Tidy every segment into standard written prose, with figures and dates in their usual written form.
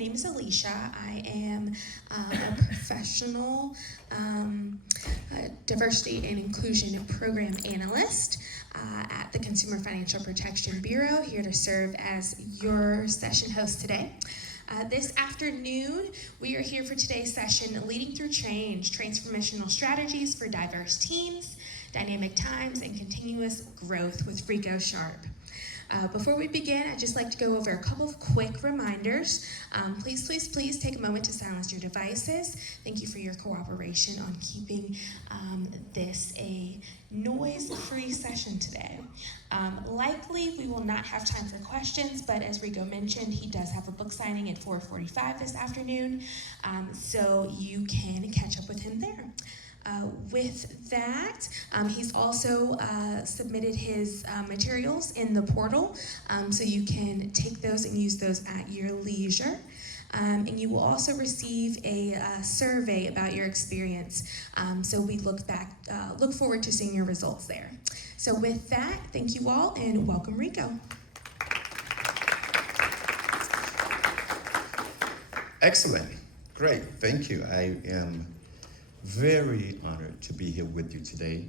name is Alicia. I am a professional diversity and inclusion program analyst at the Consumer Financial Protection Bureau, here to serve as your session host today. This afternoon, we are here for today's session, Leading Through Change, Transformational Strategies for Diverse Teams, Dynamic Times, and Continuous Growth with Rico Sharp. Before we begin, I'd just like to go over a couple of quick reminders. Please take a moment to silence your devices. Thank you for your cooperation on keeping this a noise-free session today. Likely, we will not have time for questions, but as Rico mentioned, he does have a book signing at 4:45 this afternoon, so you can catch up with him there. With that, he's also submitted his materials in the portal, so you can take those and use those at your leisure. And you will also receive a survey about your experience. So we look forward to seeing your results there. So with that, thank you all and welcome Rico. Excellent, great, thank you. I am very honored to be here with you today.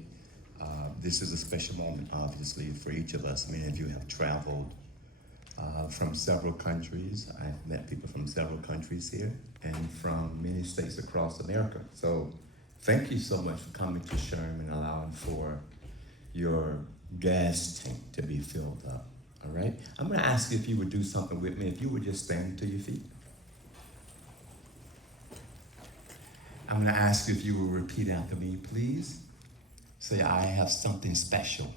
This is a special moment, obviously, for each of us. Many of you have traveled from several countries. I've met people from several countries here and from many states across America. So thank you so much for coming to Sherman and allowing for your gas tank to be filled up, all right? I'm gonna ask you if you would do something with me, if you would just stand to your feet. I'm gonna ask you if you will repeat after me, please. Say, I have something special.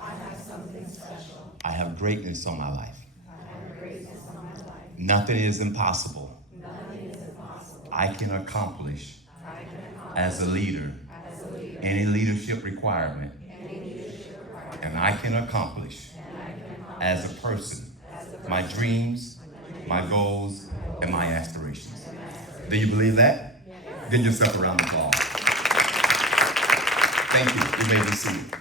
I have something special. I have greatness on my life. I have greatness on my life. Nothing is impossible. Nothing is impossible. I can accomplish I can accomplish as a leader any leadership requirement. And I can accomplish as a person my dreams, my goals, and my aspirations. Do you believe that? Give yourself a round of applause. Thank you. You may be seated.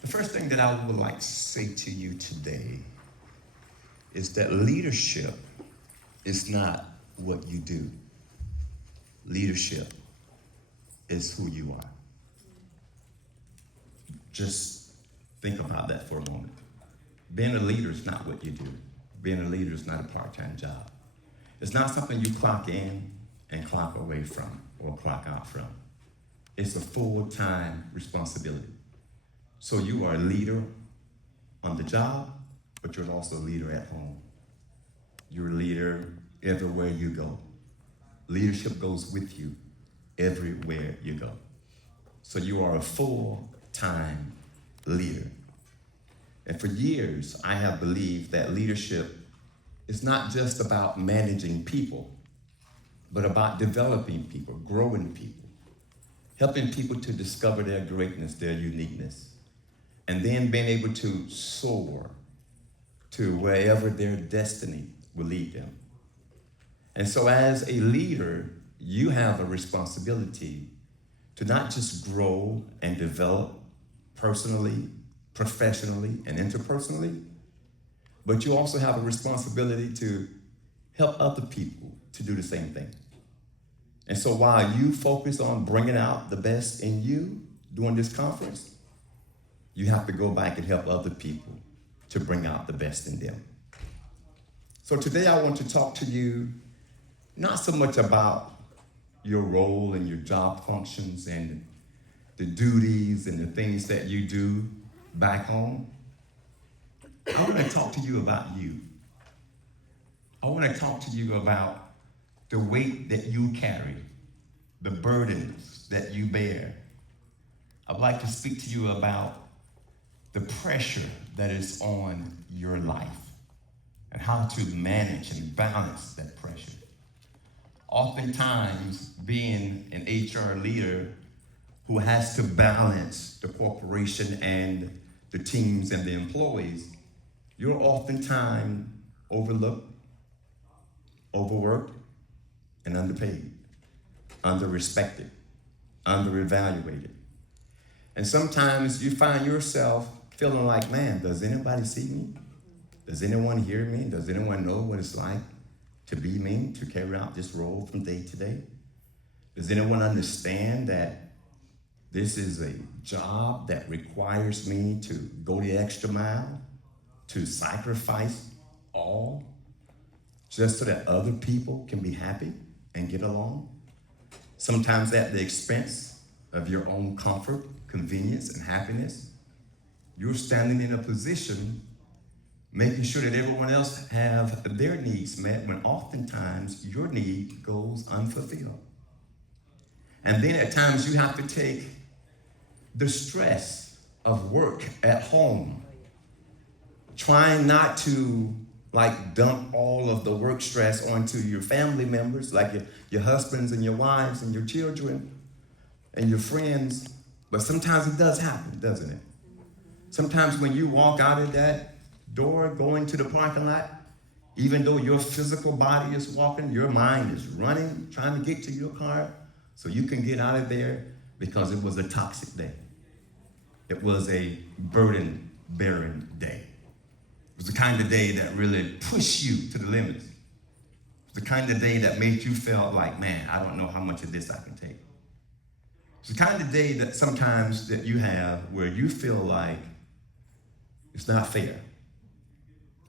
The first thing that I would like to say to you today is that leadership is not what you do. Leadership is who you are. Just think about that for a moment. Being a leader is not what you do. Being a leader is not a part-time job. It's not something you clock in and clock away from or clock out from. It's a full-time responsibility. So you are a leader on the job, but you're also a leader at home. You're a leader everywhere you go. Leadership goes with you everywhere you go. So you are a full-time leader. And for years, I have believed that leadership is not just about managing people, but about developing people, growing people, helping people to discover their greatness, their uniqueness, and then being able to soar to wherever their destiny will lead them. And so as a leader, you have a responsibility to not just grow and develop personally, professionally, and interpersonally, but you also have a responsibility to help other people to do the same thing. And so while you focus on bringing out the best in you during this conference, you have to go back and help other people to bring out the best in them. So today I want to talk to you not so much about your role and your job functions and the duties and the things that you do back home. I want to talk to you about you. I want to talk to you about the weight that you carry, the burdens that you bear. I'd like to speak to you about the pressure that is on your life and how to manage and balance that pressure. Oftentimes, being an HR leader who has to balance the corporation and the teams and the employees, you're oftentimes overlooked, overworked, and underpaid, underrespected, underevaluated. And sometimes you find yourself feeling like, man, does anybody see me? Does anyone hear me? Does anyone know what it's like to be me, to carry out this role from day to day? Does anyone understand that this is a job that requires me to go the extra mile, to sacrifice all, just so that other people can be happy and get along? Sometimes at the expense of your own comfort, convenience, and happiness. You're standing in a position making sure that everyone else have their needs met when oftentimes your need goes unfulfilled. And then at times you have to take the stress of work at home, trying not to dump all of the work stress onto your family members, like your husbands and your wives and your children and your friends. But sometimes it does happen, doesn't it? Sometimes when you walk out of that door going to the parking lot, even though your physical body is walking, your mind is running, trying to get to your car so you can get out of there, because it was a toxic day. It was a burden-bearing day. It was the kind of day that really pushed you to the limits. It was the kind of day that made you feel like, man, I don't know how much of this I can take. It's the kind of day that sometimes that you have where you feel like it's not fair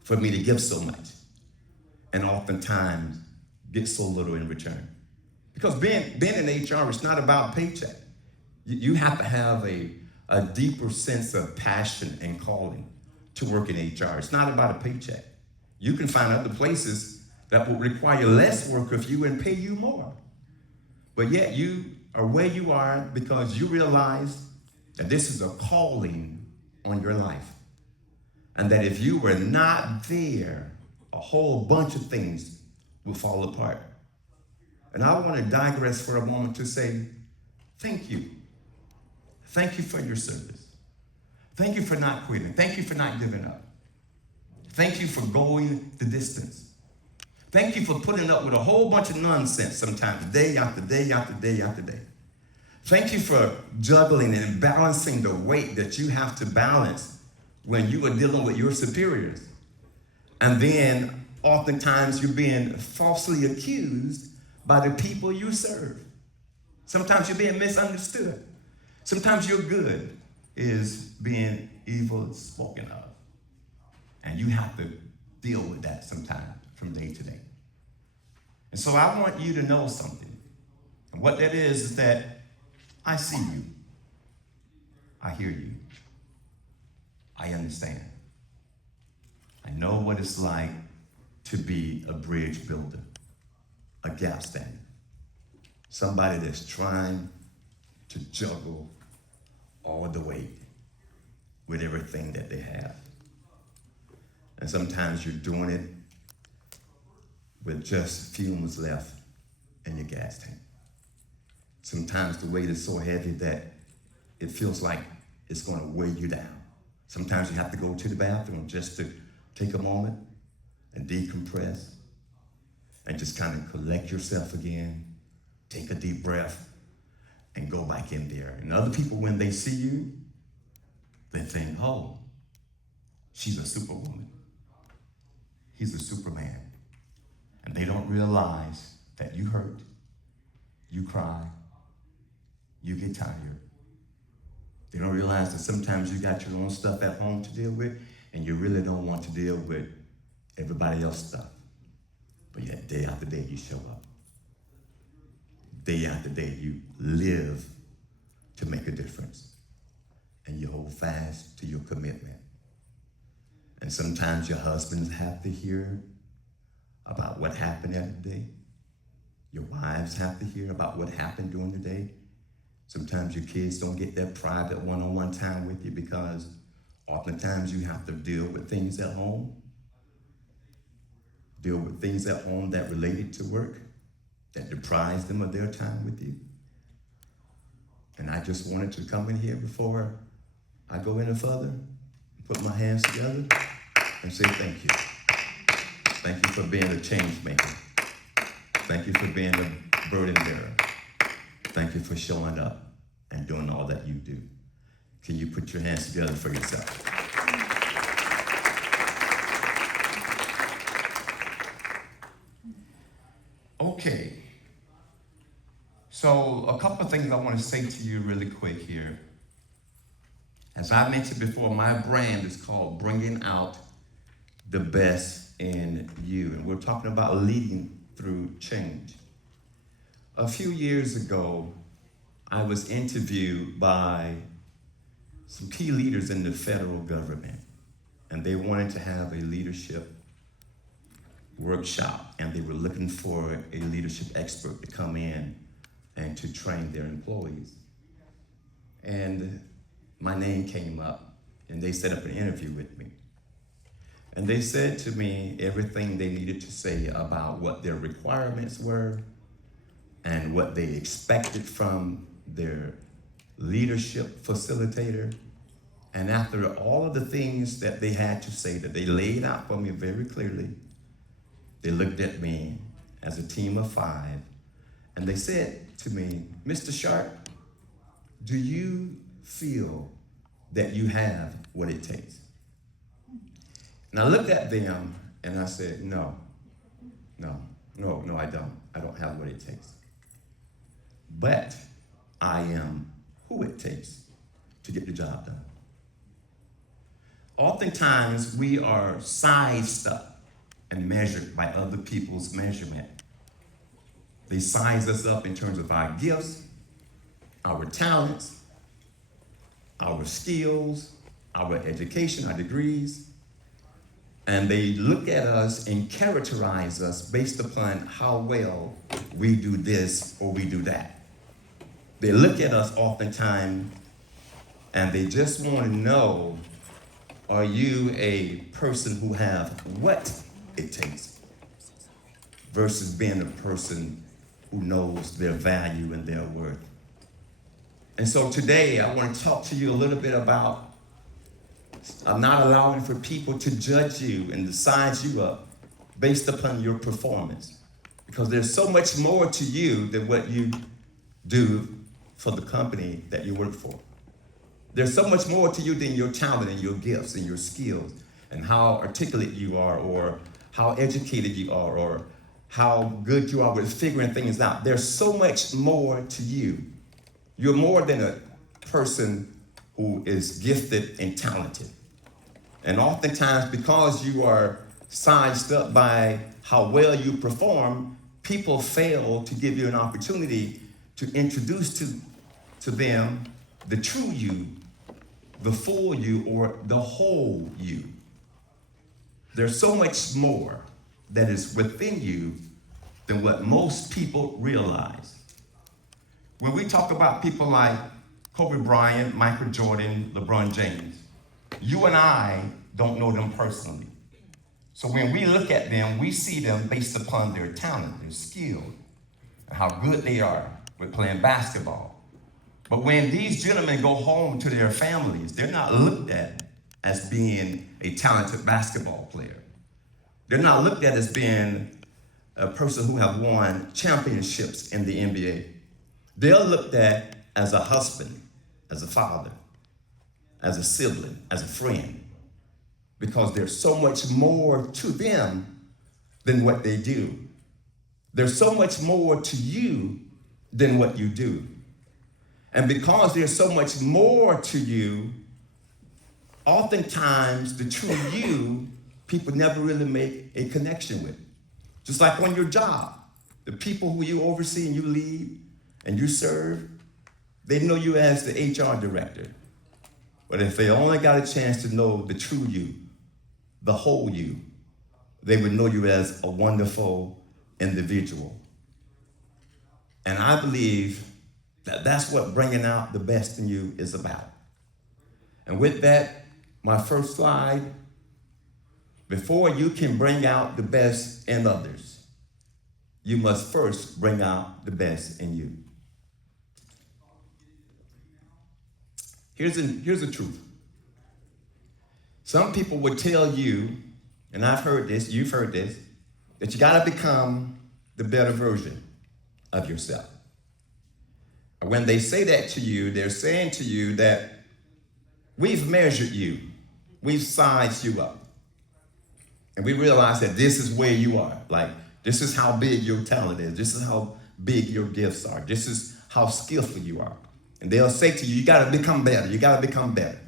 for me to give so much and oftentimes get so little in return. Because being in HR, it's not about paycheck. You have to have a deeper sense of passion and calling to work in HR. It's not about a paycheck. You can find other places that will require less work of you and pay you more. But yet you are where you are because you realize that this is a calling on your life. And that if you were not there, a whole bunch of things would fall apart. And I want to digress for a moment to say, thank you. Thank you for your service. Thank you for not quitting. Thank you for not giving up. Thank you for going the distance. Thank you for putting up with a whole bunch of nonsense sometimes, day after day after day after day. Thank you for juggling and balancing the weight that you have to balance when you are dealing with your superiors. And then oftentimes you're being falsely accused by the people you serve. Sometimes you're being misunderstood. Sometimes your good is being evil spoken of. And you have to deal with that sometimes from day to day. And so I want you to know something. And what that is that I see you. I hear you. I understand. I know what it's like to be a bridge builder, a gap stander, somebody that's trying to juggle all the weight with everything that they have. And sometimes you're doing it with just fumes left in your gas tank. Sometimes the weight is so heavy that it feels like it's going to weigh you down. Sometimes you have to go to the bathroom just to take a moment and decompress and just kind of collect yourself again, take a deep breath, and go back in there. And other people, when they see you, they think, oh, she's a superwoman. He's a superman. And they don't realize that you hurt, you cry, you get tired. They don't realize that sometimes you got your own stuff at home to deal with, and you really don't want to deal with everybody else's stuff. But yet, day after day, you show up. Day after day, you live to make a difference. And you hold fast to your commitment. And sometimes your husbands have to hear about what happened that day. Your wives have to hear about what happened during the day. Sometimes your kids don't get that private one-on-one time with you because oftentimes you have to deal with things at home. Deal with things at home that related to work, that deprives them of their time with you. And I just wanted to come in here before I go any further, put my hands together and say thank you. Thank you for being a change maker. Thank you for being a burden bearer. Thank you for showing up and doing all that you do. Can you put your hands together for yourself? Okay. So a couple of things I want to say to you really quick here. As I mentioned before, my brand is called Bringing Out the Best in You. And we're talking about leading through change. A few years ago, I was interviewed by some key leaders in the federal government. And they wanted to have a leadership workshop. And they were looking for a leadership expert to come in and to train their employees. And my name came up, and they set up an interview with me. And they said to me everything they needed to say about what their requirements were and what they expected from their leadership facilitator. And after all of the things that they had to say, that they laid out for me very clearly, they looked at me as a team of 5, and they said to me, Mr. Sharp, do you feel that you have what it takes? And I looked at them and I said, no, I don't. I don't have what it takes. But I am who it takes to get the job done. Oftentimes we are sized up and measured by other people's measurement. They size us up in terms of our gifts, our talents, our skills, our education, our degrees, and they look at us and characterize us based upon how well we do this or we do that. They look at us oftentimes and they just want to know, are you a person who have what it takes versus being a person who knows their value and their worth. And so today I want to talk to you a little bit about not allowing for people to judge you and to size you up based upon your performance. Because there's so much more to you than what you do for the company that you work for. There's so much more to you than your talent and your gifts and your skills and how articulate you are or how educated you are or how good you are with figuring things out. There's so much more to you. You're more than a person who is gifted and talented. And oftentimes, because you are sized up by how well you perform, people fail to give you an opportunity to introduce to them the true you, the full you, or the whole you. There's so much more that is within you than what most people realize. When we talk about people like Kobe Bryant, Michael Jordan, LeBron James, you and I don't know them personally. So when we look at them, we see them based upon their talent, their skill, and how good they are with playing basketball. But when these gentlemen go home to their families, they're not looked at as being a talented basketball player. They're not looked at as being a person who have won championships in the NBA. They're looked at as a husband, as a father, as a sibling, as a friend, because there's so much more to them than what they do. There's so much more to you than what you do. And because there's so much more to you, oftentimes the true you, people never really make a connection with. Just like on your job, the people who you oversee and you lead and you serve, they know you as the HR director. But if they only got a chance to know the true you, the whole you, they would know you as a wonderful individual. And I believe that that's what bringing out the best in you is about. And with that, my first slide, before you can bring out the best in others, you must first bring out the best in you. Here's the truth. Some people would tell you, and I've heard this, you've heard this, that you gotta become the better version of yourself. And when they say that to you, they're saying to you that we've measured you, we've sized you up, and we realize that this is where you are. Like, This is how big your talent is. This is how big your gifts are. This is how skillful you are. And they'll say to you, you got to become better. You got to become better.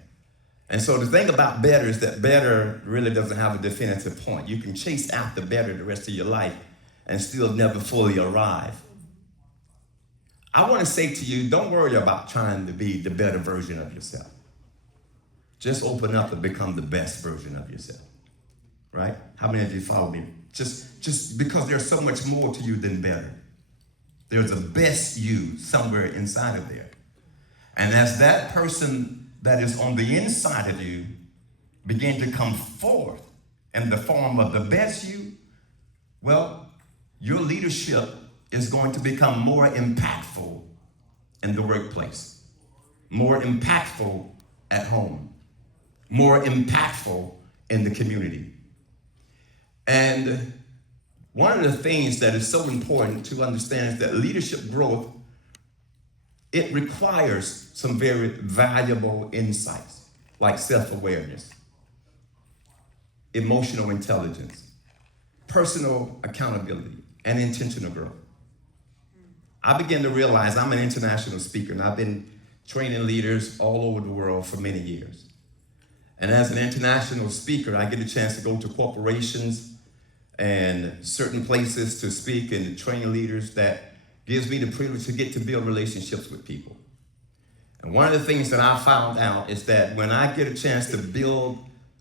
And so the thing about better is that better really doesn't have a definitive point. You can chase after better the rest of your life and still never fully arrive. I want to say to you, don't worry about trying to be the better version of yourself. Just open up and become the best version of yourself. Right? How many of you follow me? Just because there's so much more to you than better. There's a best you somewhere inside of there. And as that person that is on the inside of you begin to come forth in the form of the best you, well, your leadership is going to become more impactful in the workplace, more impactful at home, more impactful in the community. And one of the things that is so important to understand is that leadership growth, it requires some very valuable insights, like self-awareness, emotional intelligence, personal accountability, and intentional growth. I began to realize I'm an international speaker, and I've been training leaders all over the world for many years. And as an international speaker, I get a chance to go to corporations and certain places to speak and to train leaders. That gives me the privilege to get to build relationships with people. And one of the things that I found out is that when I get a chance to build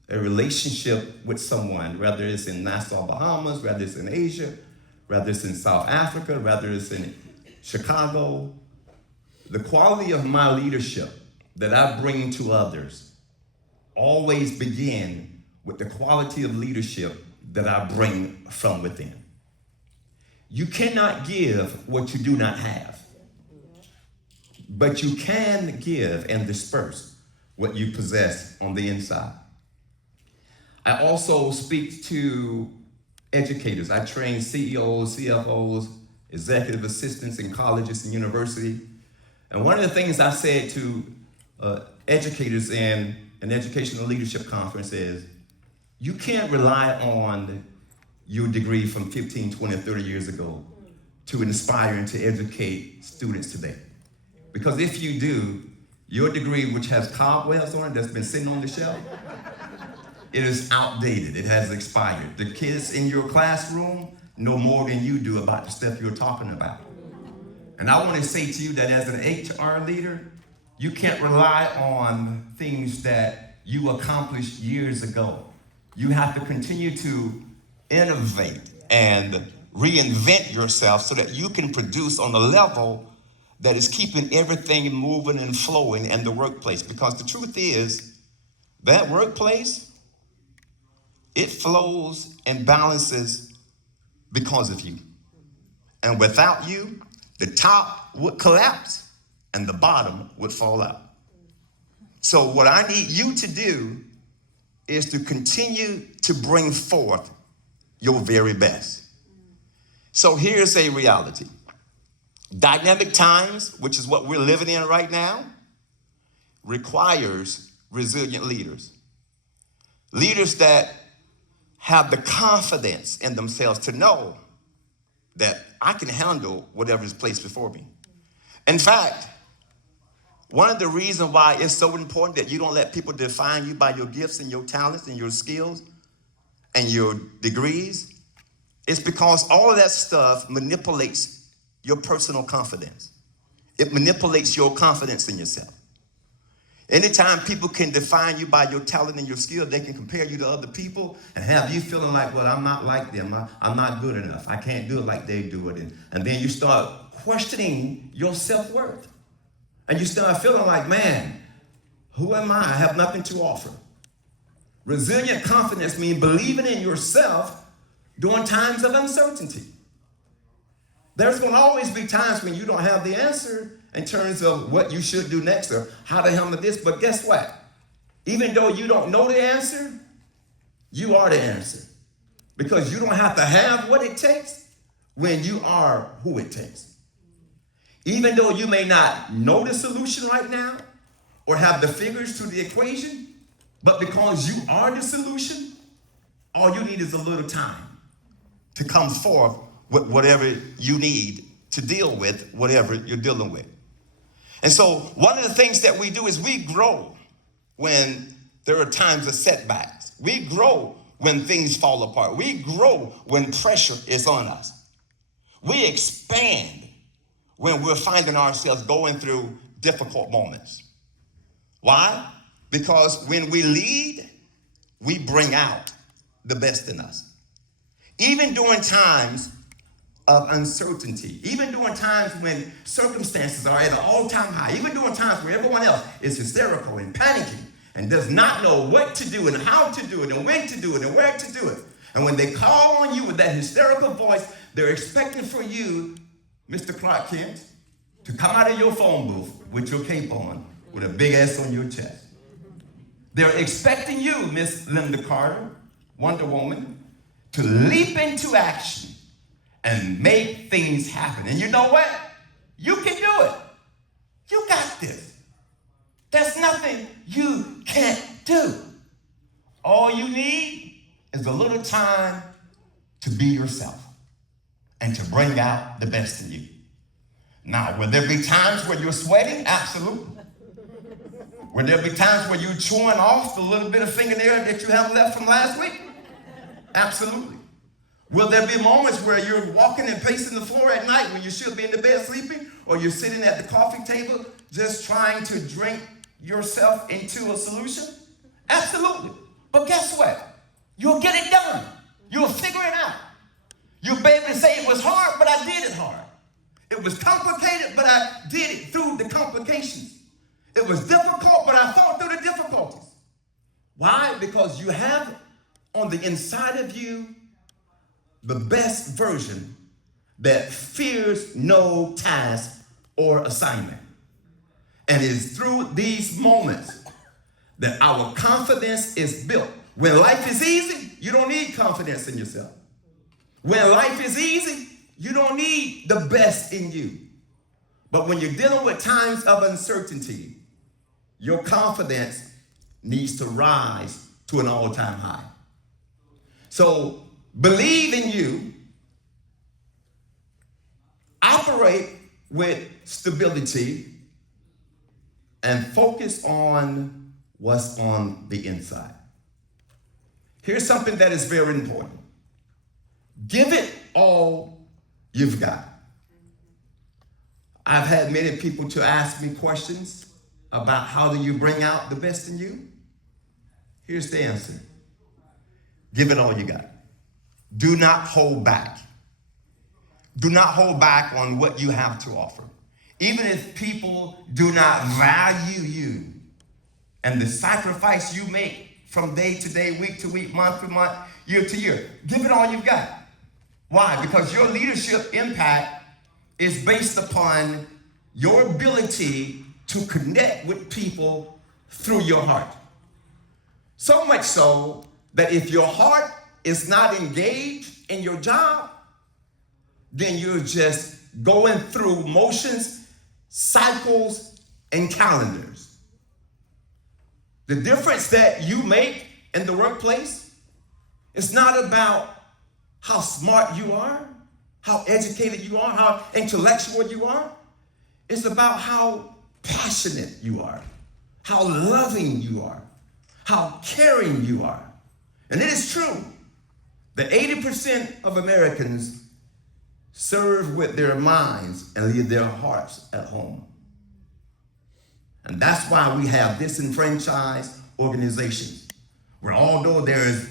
a relationship with someone, whether it's in Nassau, Bahamas, whether it's in Asia, whether it's in South Africa, whether it's in Chicago, the quality of my leadership that I bring to others always begin with the quality of leadership that I bring from within. You cannot give what you do not have, but you can give and disperse what you possess on the inside. I also speak to educators. I train CEOs, CFOs, executive assistants in colleges and universities. And one of the things I said to educators in an educational leadership conference is, you can't rely on your degree from 15, 20, 30 years ago to inspire and to educate students today. Because if you do, your degree, which has cobwebs on it, that's been sitting on the shelf, it is outdated, it has expired. The kids in your classroom know more than you do about the stuff you're talking about. And I want to say to you that as an HR leader, you can't rely on things that you accomplished years ago. You have to continue to innovate and reinvent yourself so that you can produce on a level that is keeping everything moving and flowing in the workplace. Because the truth is, that workplace, it flows and balances because of you. And without you, the top would collapse and the bottom would fall out. So what I need you to do is to continue to bring forth your very best. So here's a reality. Dynamic times, which is what we're living in right now, requires resilient leaders. Leaders that have the confidence in themselves to know that I can handle whatever is placed before me. In fact, one of the reasons why it's so important that you don't let people define you by your gifts and your talents and your skills and your degrees is because all of that stuff manipulates your personal confidence. It manipulates your confidence in yourself. Anytime people can define you by your talent and your skill, they can compare you to other people and have you feeling like, well, I'm not like them. I'm not good enough. I can't do it like they do it. And then you start questioning your self-worth. And you start feeling like, man, who am I? I have nothing to offer. Resilient confidence means believing in yourself during times of uncertainty. There's going to always be times when you don't have the answer in terms of what you should do next or how to handle this. But guess what? Even though you don't know the answer, you are the answer. Because you don't have to have what it takes when you are who it takes. Even though you may not know the solution right now or have the figures to the equation, but because you are the solution, all you need is a little time to come forth whatever you need to deal with whatever you're dealing with. And so one of the things that we do is we grow when there are times of setbacks. We grow when things fall apart. We grow when pressure is on us. We expand when we're finding ourselves going through difficult moments. Why? Because when we lead, we bring out the best in us. Even during times of uncertainty, even during times when circumstances are at an all-time high, even during times where everyone else is hysterical and panicking and does not know what to do and how to do it and when to do it and where to do it. And when they call on you with that hysterical voice, they're expecting for you, Mr. Clark Kent, to come out of your phone booth with your cape on, with a big S on your chest. They're expecting you, Miss Linda Carter, Wonder Woman, to leap into action and make things happen. And you know what? You can do it. You got this. There's nothing you can't do. All you need is a little time to be yourself and to bring out the best in you. Now, will there be times where you're sweating? Absolutely. Will there be times where you're chewing off the little bit of fingernail that you have left from last week? Absolutely. Will there be moments where you're walking and pacing the floor at night when you should be in the bed sleeping, or you're sitting at the coffee table just trying to drink yourself into a solution? Absolutely. But guess what? You'll get it done. You'll figure it out. You'll be able to say it was hard, but I did it hard. It was complicated, but I did it through the complications. It was difficult, but I fought through the difficulties. Why? Because you have on the inside of you the best version that fears no task or assignment. And it's through these moments that our confidence is built. When life is easy, you don't need confidence in yourself. When life is easy, you don't need the best in you. But when you're dealing with times of uncertainty, your confidence needs to rise to an all-time high. So believe in you, operate with stability, and focus on what's on the inside. Here's something that is very important. Give it all you've got. I've had many people to ask me questions about how do you bring out the best in you. Here's the answer. Give it all you got. Do not hold back. Do not hold back on what you have to offer. Even if people do not value you and the sacrifice you make from day to day, week to week, month to month, year to year, give it all you've got. Why? Because your leadership impact is based upon your ability to connect with people through your heart. So much so that if your heart is not engaged in your job, then you're just going through motions, cycles, and calendars. The difference that you make in the workplace is not about how smart you are, how educated you are, how intellectual you are. It's about how passionate you are, how loving you are, how caring you are. And it is true that 80% of Americans serve with their minds and leave their hearts at home. And that's why we have disenfranchised organizations, where although there's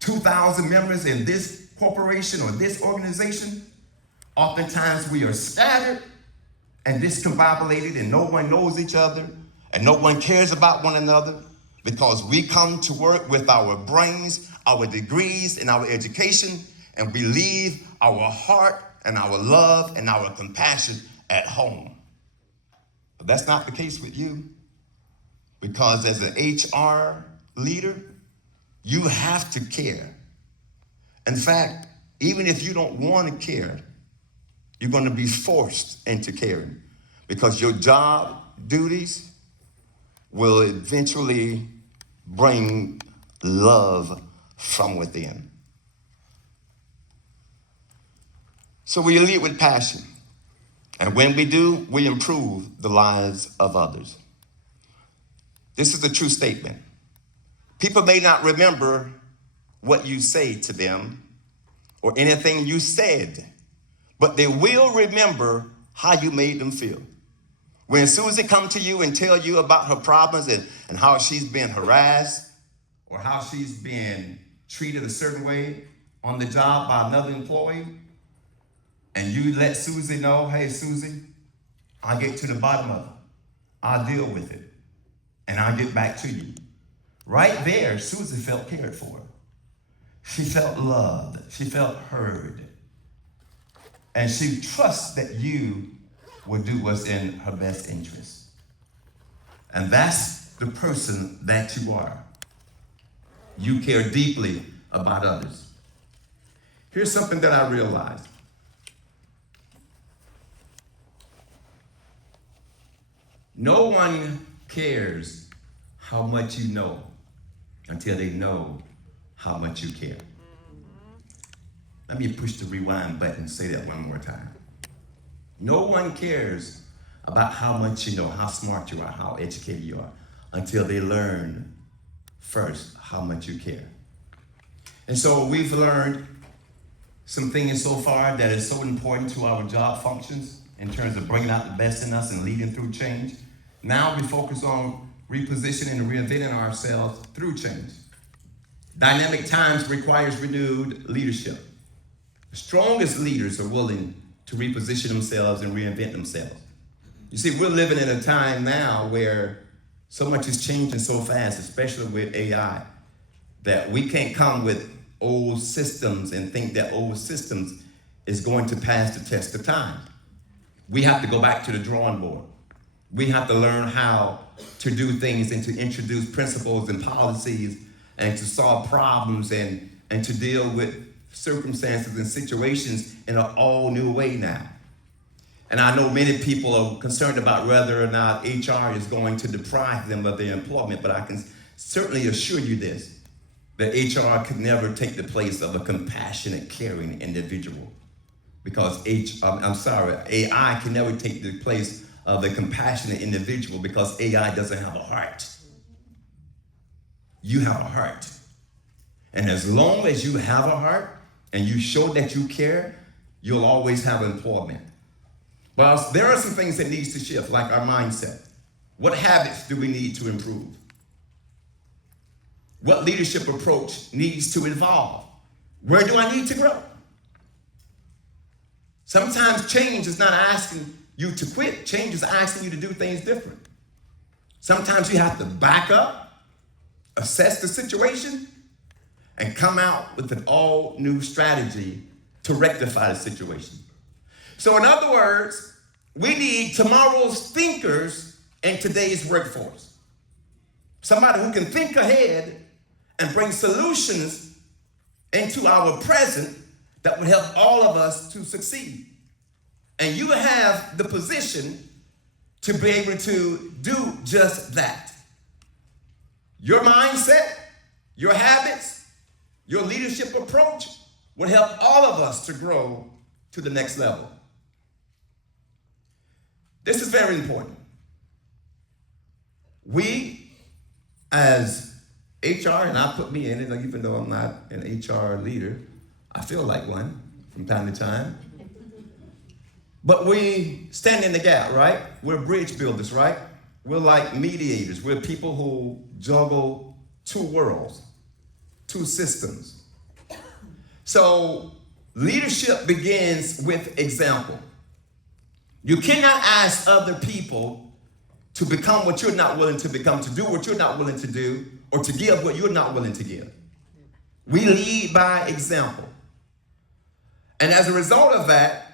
2,000 members in this corporation or this organization, oftentimes we are scattered and discombobulated, and no one knows each other, and no one cares about one another, because we come to work with our brains, our degrees, and our education, and we leave our heart and our love and our compassion at home. But that's not the case with you, because as an HR leader, you have to care. In fact, even if you don't want to care, you're going to be forced into caring, because your job duties will eventually bring love from within. So we lead with passion. And when we do, we improve the lives of others. This is a true statement. People may not remember what you say to them or anything you said, but they will remember how you made them feel. When Susie comes to you and tell you about her problems and how she's been harassed or how she's been treated a certain way on the job by another employee, and you let Susie know, hey, Susie, I'll get to the bottom of it. I'll deal with it. And I'll get back to you. Right there, Susie felt cared for. She felt loved. She felt heard. And she trusts that you will do what's in her best interest. And that's the person that you are. You care deeply about others. Here's something that I realized. No one cares how much you know until they know how much you care. Let me push the rewind button and say that one more time. No one cares about how much you know, how smart you are, how educated you are, until they learn first how much you care. And so we've learned some things so far that is so important to our job functions in terms of bringing out the best in us and leading through change. Now we focus on repositioning and reinventing ourselves through change. Dynamic times requires renewed leadership. The strongest leaders are willing to reposition themselves and reinvent themselves. You see, we're living in a time now where so much is changing so fast, especially with AI, that we can't come with old systems and think that old systems is going to pass the test of time. We have to go back to the drawing board. We have to learn how to do things and to introduce principles and policies and to solve problems and to deal with circumstances and situations in an all new way now. And I know many people are concerned about whether or not HR is going to deprive them of their employment, but I can certainly assure you this, that HR could never take the place of a compassionate, caring individual. Because AI can never take the place of a compassionate individual because AI doesn't have a heart. You have a heart. And as long as you have a heart and you show that you care, you'll always have employment. But there are some things that needs to shift, like our mindset. What habits do we need to improve? What leadership approach needs to evolve? Where do I need to grow? Sometimes change is not asking you to quit. Change is asking you to do things different. Sometimes you have to back up, assess the situation, and come out with an all new strategy to rectify the situation. So in other words, we need tomorrow's thinkers in today's workforce. Somebody who can think ahead and bring solutions into our present that would help all of us to succeed. And you have the position to be able to do just that. Your mindset, your habits, your leadership approach will help all of us to grow to the next level. This is very important. We, as HR, and I put me in it, even though I'm not an HR leader, I feel like one from time to time. But we stand in the gap, right? We're bridge builders, right? We're like mediators. We're people who juggle two worlds, two systems. So leadership begins with example. You cannot ask other people to become what you're not willing to become, to do what you're not willing to do, or to give what you're not willing to give. We lead by example. And as a result of that,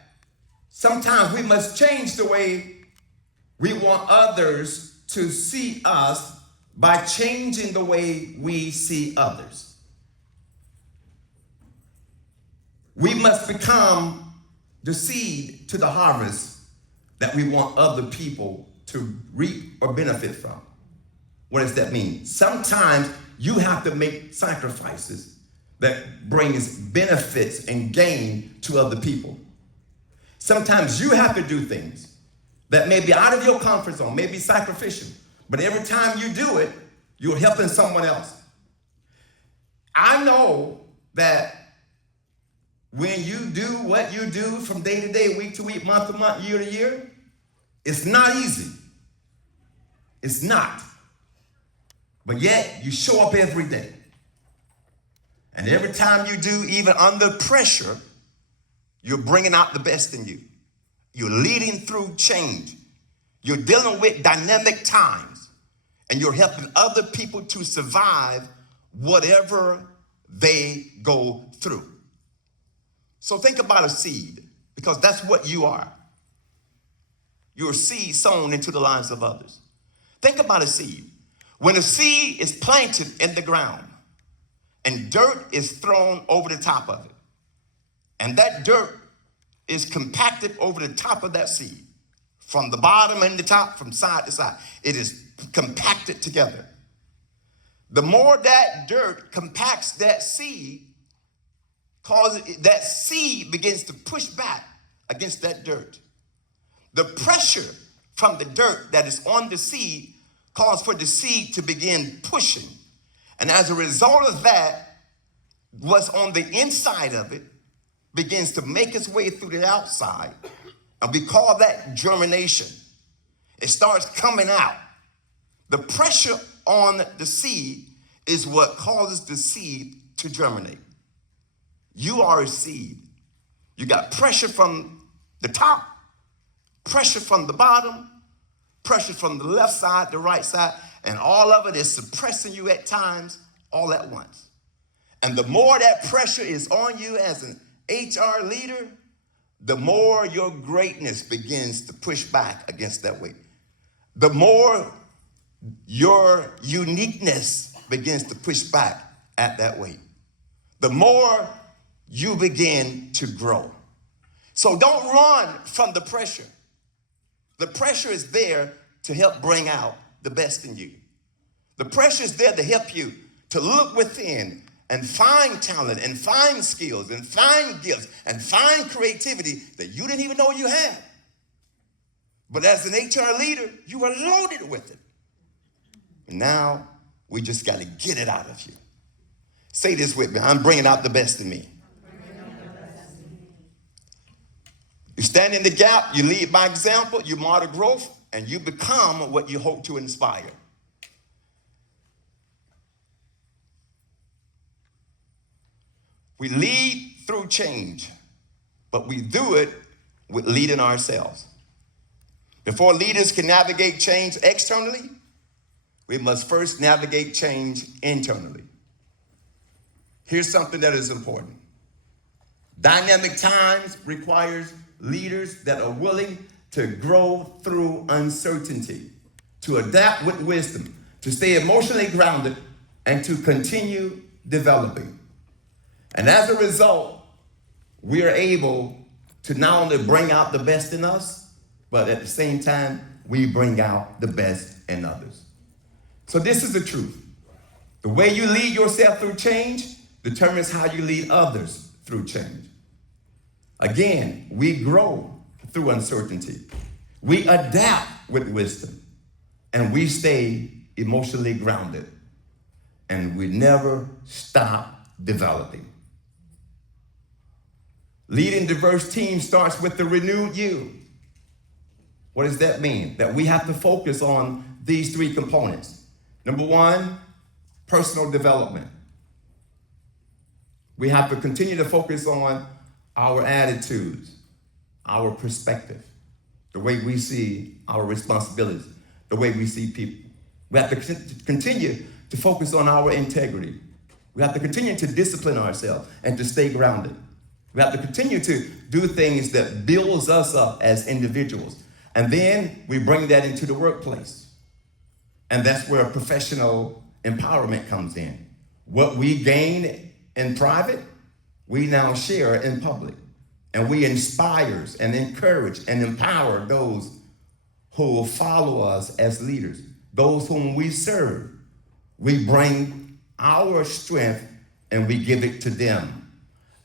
sometimes we must change the way we want others to see us by changing the way we see others. We must become the seed to the harvest that we want other people to reap or benefit from. What does that mean? Sometimes you have to make sacrifices that brings benefits and gain to other people. Sometimes you have to do things that may be out of your comfort zone, may be sacrificial. But every time you do it, you're helping someone else. I know that when you do what you do from day to day, week to week, month to month, year to year, it's not easy. It's not. But yet, you show up every day. And every time you do, even under pressure, you're bringing out the best in you. You're leading through change. You're dealing with dynamic times. And you're helping other people to survive whatever they go through. So think about a seed, because that's what you are. You're a seed sown into the lives of others. Think about a seed. When a seed is planted in the ground and dirt is thrown over the top of it, and that dirt is compacted over the top of that seed, from the bottom and the top, from side to side, it is compacted together. The more that dirt compacts that seed, that seed begins to push back against that dirt. The pressure from the dirt that is on the seed cause for the seed to begin pushing. And as a result of that, what's on the inside of it begins to make its way through the outside. And we call that germination. It starts coming out. The pressure on the seed is what causes the seed to germinate. You are a seed. You got pressure from the top, pressure from the bottom, pressure from the left side, the right side, and all of it is suppressing you at times all at once. And the more that pressure is on you as an HR leader, the more your greatness begins to push back against that weight. The more your uniqueness begins to push back at that weight. The more you begin to grow. So don't run from the pressure. The pressure is there to help bring out the best in you. The pressure is there to help you to look within and find talent and find skills and find gifts and find creativity that you didn't even know you had. But as an HR leader, you are loaded with it. And now we just got to get it out of you. Say this with me. I'm bringing out the best in me. You stand in the gap, you lead by example, you model growth, and you become what you hope to inspire. We lead through change, but we do it with leading ourselves. Before leaders can navigate change externally, we must first navigate change internally. Here's something that is important. Dynamic times requires leaders that are willing to grow through uncertainty, to adapt with wisdom, to stay emotionally grounded, and to continue developing. And as a result, we are able to not only bring out the best in us, but at the same time, we bring out the best in others. So this is the truth. The way you lead yourself through change determines how you lead others through change. Again, we grow through uncertainty. We adapt with wisdom. And we stay emotionally grounded. And we never stop developing. Leading diverse teams starts with the renewed you. What does that mean? That we have to focus on these three components. Number one, personal development. We have to continue to focus on our attitudes, our perspective, the way we see our responsibilities, the way we see people. We have to continue to focus on our integrity. We have to continue to discipline ourselves and to stay grounded. We have to continue to do things that builds us up as individuals. And then we bring that into the workplace. And that's where professional empowerment comes in. What we gain in private, we now share in public. And we inspire and encourage and empower those who will follow us as leaders, those whom we serve. We bring our strength and we give it to them.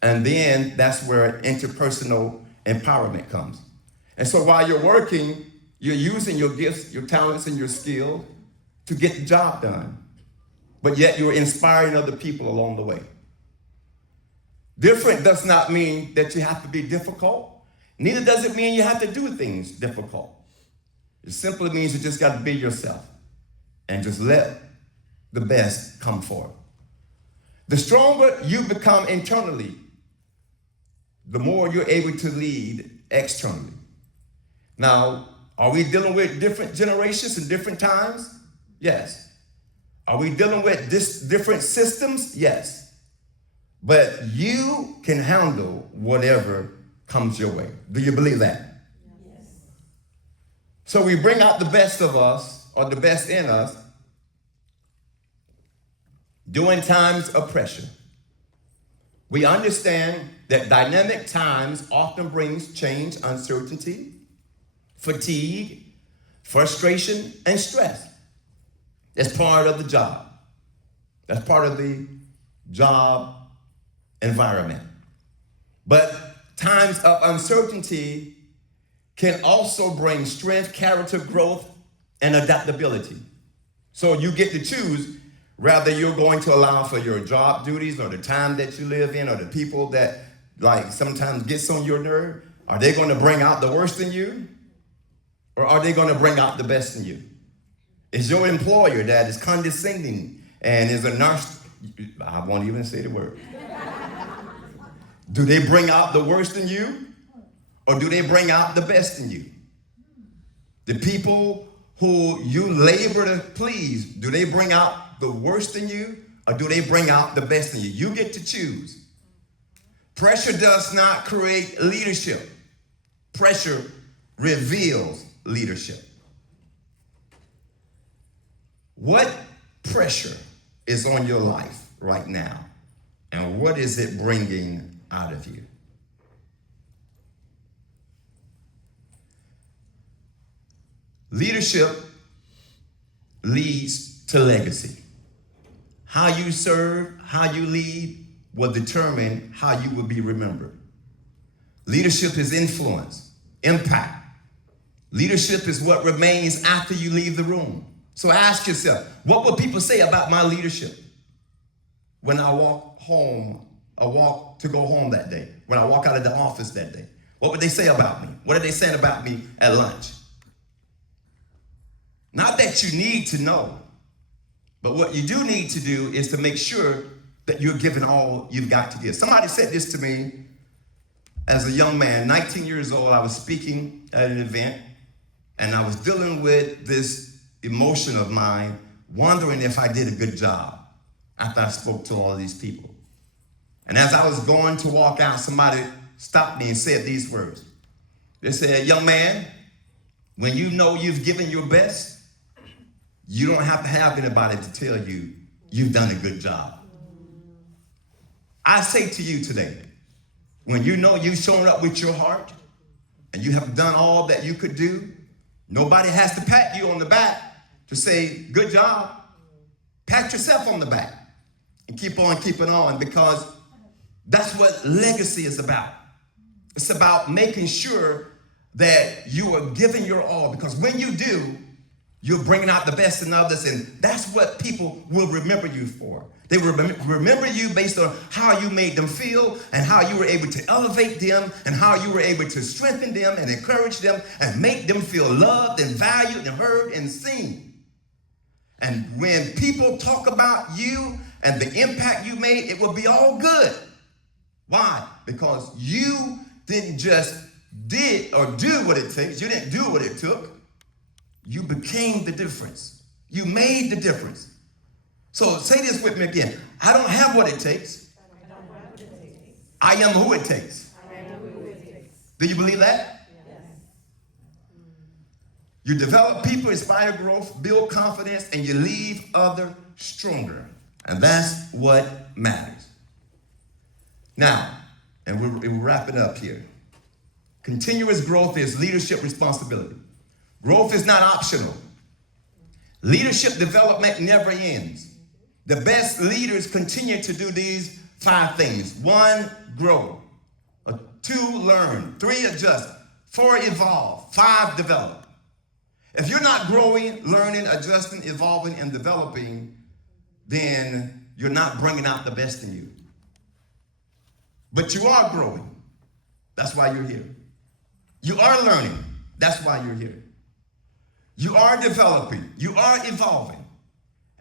And then that's where interpersonal empowerment comes. And so while you're working, you're using your gifts, your talents, and your skill to get the job done. But yet you're inspiring other people along the way. Different does not mean that you have to be difficult. Neither does it mean you have to do things difficult. It simply means you just got to be yourself and just let the best come forth. The stronger you become internally, the more you're able to lead externally. Now, are we dealing with different generations and different times? Yes. Are we dealing with different systems? Yes. But you can handle whatever comes your way. Do you believe that? Yes. So we bring out the best of us, or the best in us, during times of pressure. We understand that dynamic times often brings change, uncertainty, fatigue, frustration, and stress. That's part of the job. That's part of the job environment. But times of uncertainty can also bring strength, character growth, and adaptability. So you get to choose whether you're going to allow for your job duties or the time that you live in or the people that like sometimes gets on your nerve. Are they going to bring out the worst in you? Or are they going to bring out the best in you? Is your employer that is condescending and is a nurse? I won't even say the word. Do they bring out the worst in you? Or do they bring out the best in you? The people who you labor to please, do they bring out the worst in you? Or do they bring out the best in you? You get to choose. Pressure does not create leadership. Pressure reveals leadership. What pressure is on your life right now? And what is it bringing out of you? Leadership leads to legacy. How you serve, how you lead will determine how you will be remembered. Leadership is influence, impact. Leadership is what remains after you leave the room. So ask yourself, what will people say about my leadership when I walk home, I walk to go home that day, when I walk out of the office that day? What would they say about me? What are they saying about me at lunch? Not that you need to know, but what you do need to do is to make sure that you're giving all you've got to give. Somebody said this to me as a young man, 19 years old. I was speaking at an event, and I was dealing with this emotion of mine, wondering if I did a good job after I spoke to all of these people. And as I was going to walk out, somebody stopped me and said these words. They said, young man, when you know you've given your best, you don't have to have anybody to tell you you've done a good job. I say to you today, when you know you've shown up with your heart and you have done all that you could do, nobody has to pat you on the back to say, good job. Pat yourself on the back and keep on keeping on, because that's what legacy is about. It's about making sure that you are giving your all, because when you do, you're bringing out the best in others, and that's what people will remember you for. They will remember you based on how you made them feel and how you were able to elevate them and how you were able to strengthen them and encourage them and make them feel loved and valued and heard and seen. And when people talk about you and the impact you made, it will be all good. Why? Because you didn't just did or do what it takes. You didn't do what it took. You became the difference. You made the difference. So say this with me again. I don't have what it takes. I am who it takes. Do you believe that? Yes. You develop people, inspire growth, build confidence, and you leave others stronger. And that's what matters. Now, and we'll wrap it up here. Continuous growth is leadership responsibility. Growth is not optional. Leadership development never ends. The best leaders continue to do these 5 things. 1, grow. 2, learn. 3, adjust. 4, evolve. 5, develop. If you're not growing, learning, adjusting, evolving, and developing, then you're not bringing out the best in you. But you are growing. That's why you're here. You are learning. That's why you're here. You are developing. You are evolving.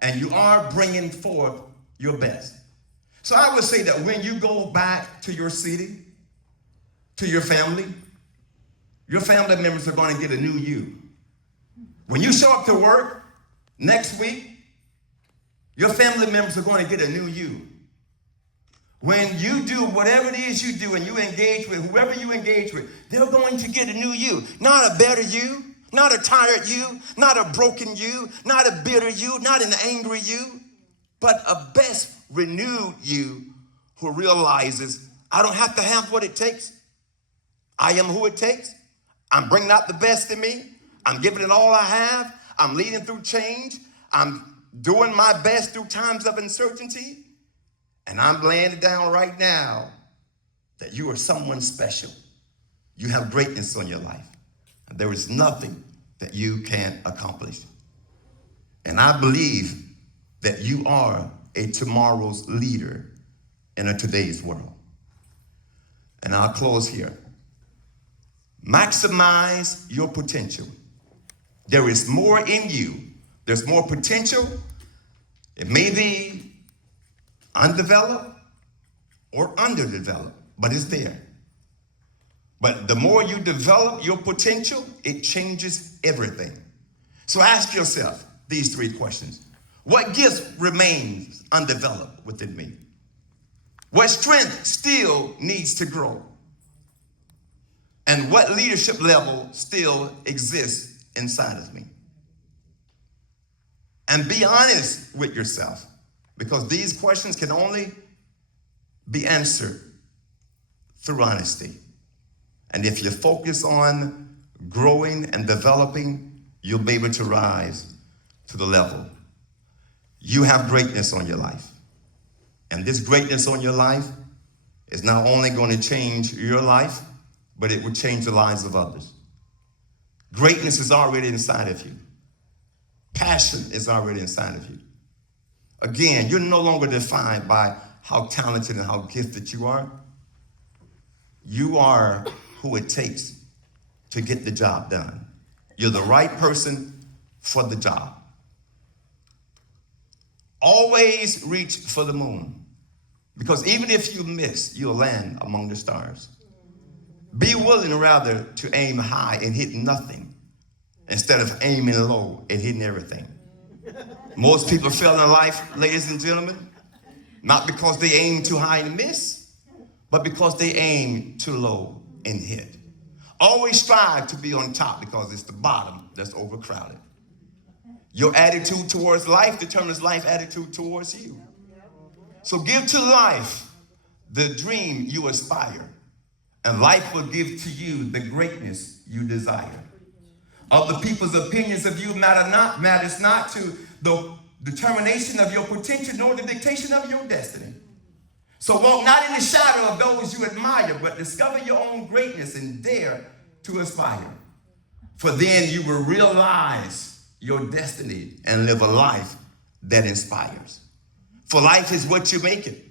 And you are bringing forth your best. So I would say that when you go back to your city, to your family members are going to get a new you. When you show up to work next week, your family members are going to get a new you. When you do whatever it is you do and you engage with whoever you engage with, they're going to get a new you. Not a better you, not a tired you, not a broken you, not a bitter you, not an angry you, but a best renewed you who realizes, I don't have to have what it takes. I am who it takes. I'm bringing out the best in me. I'm giving it all I have. I'm leading through change. I'm doing my best through times of uncertainty. And I'm laying it down right now that you are someone special. You have greatness on your life. And there is nothing that you can't accomplish. And I believe that you are a tomorrow's leader in a today's world. And I'll close here. Maximize your potential. There is more in you. There's more potential. It may be undeveloped or underdeveloped, but it's there. But the more you develop your potential, it changes everything. So ask yourself these 3 questions. What gift remains undeveloped within me? What strength still needs to grow? And what leadership level still exists inside of me? And be honest with yourself, because these questions can only be answered through honesty. And if you focus on growing and developing, you'll be able to rise to the level. You have greatness on your life. And this greatness on your life is not only going to change your life, but it will change the lives of others. Greatness is already inside of you. Passion is already inside of you. Again, you're no longer defined by how talented and how gifted you are. You are who it takes to get the job done. You're the right person for the job. Always reach for the moon, because even if you miss, you'll land among the stars. Be willing, rather, to aim high and hit nothing instead of aiming low and hitting everything. Most people fail in life, ladies and gentlemen, not because they aim too high and miss, but because they aim too low and hit. Always strive to be on top, because it's the bottom that's overcrowded. Your attitude towards life determines life attitude towards you. So give to life the dream you aspire, and life will give to you the greatness you desire. Other people's opinions of you matters not to the determination of your potential, nor the dictation of your destiny. So walk not in the shadow of those you admire, but discover your own greatness and dare to aspire. For then you will realize your destiny and live a life that inspires. For life is what you make it.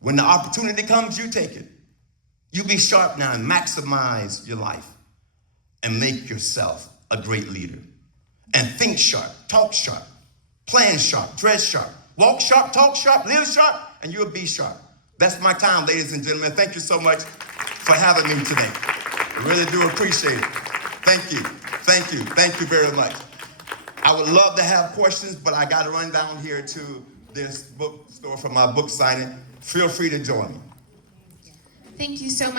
When the opportunity comes, you take it. You be sharp now and maximize your life and make yourself a great leader. And think sharp, talk sharp, plan sharp, dress sharp, walk sharp, talk sharp, live sharp, and you'll be sharp. That's my time, ladies and gentlemen. Thank you so much for having me today. I really do appreciate it. Thank you. Thank you. Thank you very much. I would love to have questions, but I got to run down here to this bookstore for my book signing. Feel free to join me. Thank you so much.